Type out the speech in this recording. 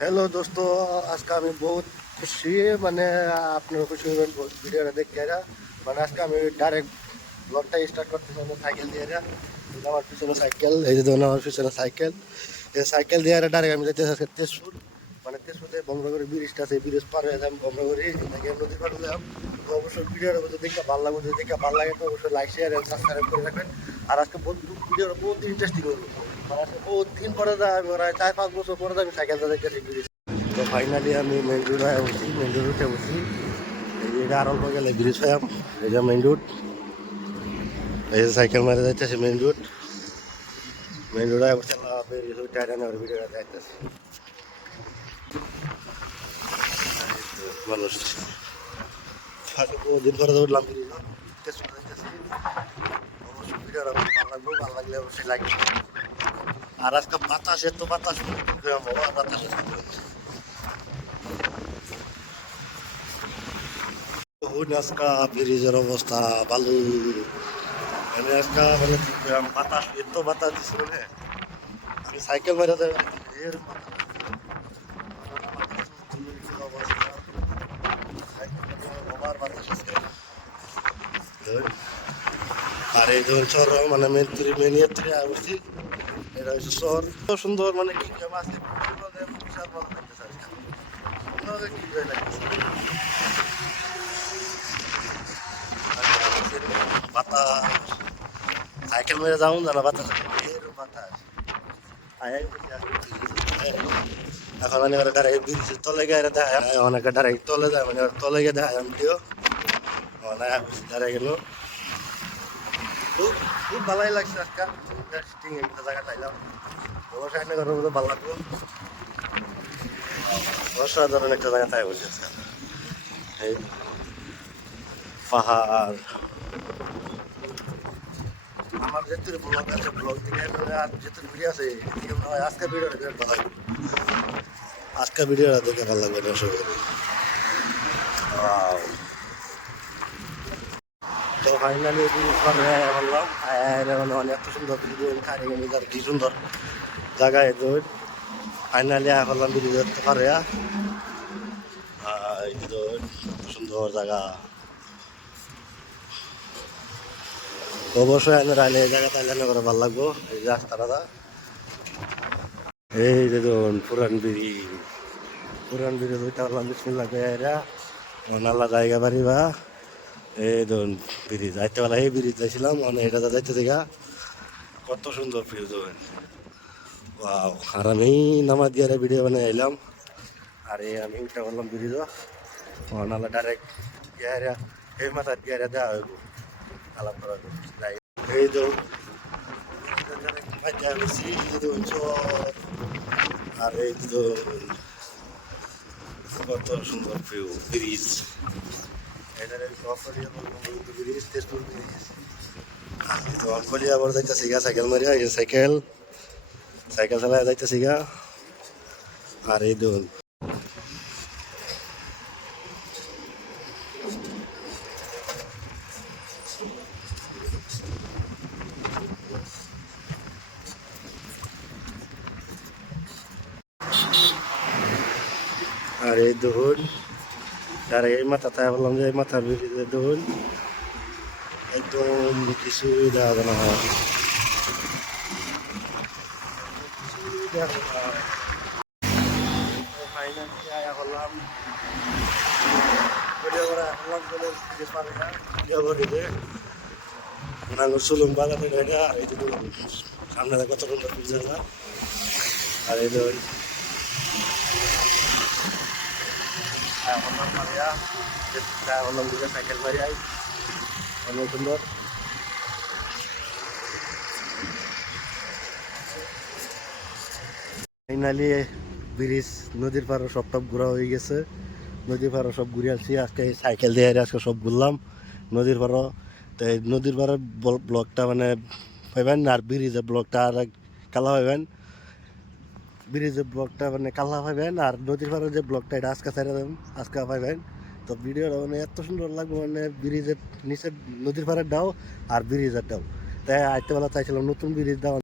Hello दोस्तों, आज का हमें बहुत खुशी है मैंने आपने खुशी वीडियो देख के मैंने आज का हमें डायरेक्ट ब्लॉगটা স্टार्ट করতে হবে সাইকেল দিয়ে আমার পিছনে সাইকেল এই যে ধরুন আমার পিছনে সাইকেল এই সাইকেল দিয়ে ডাইরেক্ট আমি যেতে আজকে তেজপুর মানে তেজপুরে বমরাগড়ি ব্রিজটা আছে ব্রিজ পার হয়ে যাম বমরাগড়ি এদিকে নদী পার হয়ে যাম। তো অবশ্যই ভিডিওটা যদি দেখে ভালো লাগবে, যদি দেখে ভালো লাগে তো অবশ্যই লাইক শেয়ার এবং সাবস্ক্রাইব করে রাখবেন। আর আজকে ভিডিওটা বহুত ইন্টারেস্টিং হবে, মানে আজকে বহুত দিন পরে আমি 4-5 বছর পরে আমি সাইকেলটা দেখতেছি ব্রিজ। তো ফাইনালি আমি মেইন রোড হয়ে বসি, মেইন রোড উঠে বসি। এই যে আর অল্প গেলে ব্রিজ হয়ে এই যে মেইন রোড, এই যে সাইকেল মারে যাইতেছে মেইন রোড হয়ে বসে টাইটানের ভিডিওটা যাইতেছে মানুষ। দিন পরে উঠলাম ব্রিজ অবশ্যই ভিডিওটা ভালো লাগবে, ভালো লাগলে অবশ্যই লাইক। আর আজকে বাতাস এত বাতাস বাতাস আজকা ব্রিজের অবস্থা ভালো। মানে আজকা মানে বাতাস এত বাতাস দিছিল না, আমি সাইকেল মারা যাই আর এই ধরুন শহর মানে মেনিয়াত্রী আসছি। এটা হচ্ছে শহর এত সুন্দর, মানে কি আছে বিশাল ভালো লাগতেছে কি লাগতেছে বাতাস। সাইকেল মেরে যাউন জানা বাতাস বাতাস এখন মানে ওরা ডাইরেক্ট ব্রিজের তলে গিয়ে দেখা অনেকে ডাইরেক্ট তলে যায়, মানে তলে গিয়ে দেখা যায় ভিডিও দাঁড়ায় গেল। খুব খুব ভালোই লাগছে আজকাল ইন্টারেস্টিং একটা জায়গা চাইলাম, অবশ্যই এনে ঘরের মধ্যে ভালো লাগলো। অসাধারণ একটা জায়গা তাই বলছি আজকাল। এই পাহাড় আমার যেহেতু ব্লগ আছে, ব্লগ থেকে আর যেহেতু ভিডিও আছে আজকে ভিডিওটা দেখে ভালো লাগবে, আজকে ভিডিওটা দেখে ভালো লাগবে আশা করি। তো ফাইনালি বললাম মানে এত সুন্দর কি সুন্দর জায়গায় ফাইনালি বললাম ব্রিজের পারে সুন্দর জায়গা। অবশ্যই আমি রাইলে এই জায়গাটা আইলে করে ভালো লাগবো। এই যে রাস্তাটা এই যে ধরুন পুরান ব্রিজ ওইটা বললাম বিসমিল্লাহ এরা নালা জায়গা বাড়ি বা এই ধরুন ব্রিজ আইতে বেলা এই ব্রিজ যাইছিলাম মানে এটা যাইতে দেখা কত সুন্দর ব্রিজ। ওয়াও, আর আমি নামা দিয়ে ভিডিও বানিয়ে এলাম আর এই আমি উঠে বললাম ব্রিজ নালা ডাইরেক্ট গিয়ে এই মাথার গিয়ে দেওয়া হইব আলাপ করা এই তো আর এই তো কত সুন্দর ভিউ ব্রিজ। অঙ্কলিয়া আবার যাইতেছি গা সাইকেল মারিয়া সাইকেল চালায় যাইতেছি গা। আর এই দোল আর এই দোল আর এই মাথা তাই বললাম যে এই মাথার ব্রিজের দোল একদম কিছুই দেওয়া যায় না, সুলুম বাগানে আর এই সামনে কত সুন্দর জায়গা। আর এই সাইকেল মারিয়াই অনেক সুন্দর। ফাইনালি ব্রিজ নদীর পাড়ে সব ঘোরা হয়ে গেছে, নদীর পাড়ে সব ঘুরে আসছি আজকে সাইকেল দিয়ে আজকে সব ঘুরলাম নদীর পাড়ে। তো এই নদীর পাড়ে ব্লগটা মানে পাইবেন আর ব্রিজের ব্লগটা আর কালা পাইবেন, ব্রিজের ব্লগটা মানে কালা পাইবেন আর নদীর পাড়ে যে ব্লগটা এটা আজকে ছেড়ে দেবেন আজকে পাইবেন। তো ভিডিওটা মানে এত সুন্দর লাগবে মানে ব্রিজের নিচে নদীর পাড়ের ডাও আর ব্রিজের ডাও তাই আইতে বেলা চাইছিলাম নতুন ব্রিজ দাও।